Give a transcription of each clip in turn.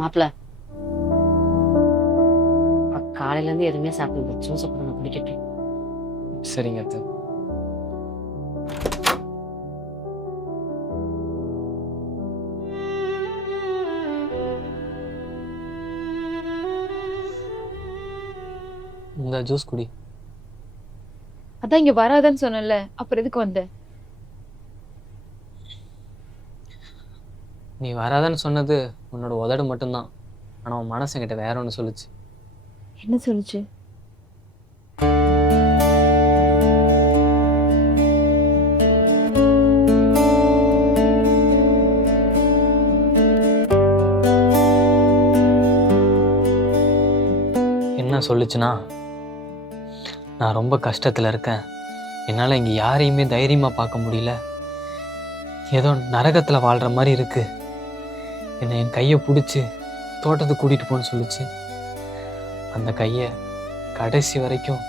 மாப்பிள்ள காலையில இருந்து எதுவுமே சாப்பிடல. ஜூஸ் போட்டு குடிக்கட்டும். சரிங்க அத்தை. இந்த ஜூஸ் குடி. அதான் இங்க வராதன்னு சொன்னல, அப்புறம் எதுக்கு வந்த? நீ வராதன்னு சொன்னது உன்னோட உதடு மட்டும்தான். ஆனா உன் மனசு என்கிட்ட வேற ஒன்று சொல்லுச்சு. என்ன சொல்லுச்சு? என்ன சொல்லுச்சுன்னா, நான் ரொம்ப கஷ்டத்தில் இருக்கேன், என்னால் இங்கே யாரையுமே தைரியமாக பார்க்க முடியல, ஏதோ நரகத்தில் வாழ்கிற மாதிரி இருக்கு, என்னை என் கையை பிடிச்சி தோட்டத்துக்கு கூட்டிகிட்டு போன்னு சொல்லுச்சு. அந்த கையை கடைசி வரைக்கும்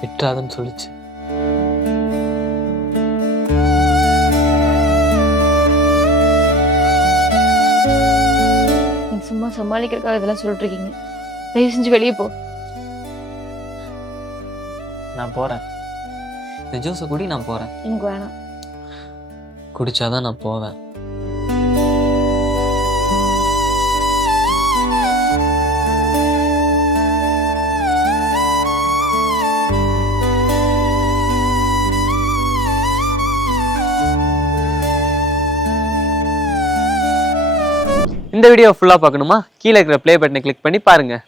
விட்டுறாதுன்னு சொல்லுச்சு. நீங்க சும்மா சமாளிக்கிறதுக்காக இதெல்லாம் சொல்லிட்டு இருக்கீங்க. தயவு செஞ்சு வெளியே போ. நான் போகிறேன். இந்த ஜூஸை குடி, நான் போகிறேன். எனக்கு வேணாம். குடிச்சாதான் நான் போவேன். இந்த வீடியோ ஃபுல்லாக பார்க்கணுமா? கீழே இருக்கிற ப்ளே பட்டனை கிளிக் பண்ணி பாருங்கள்.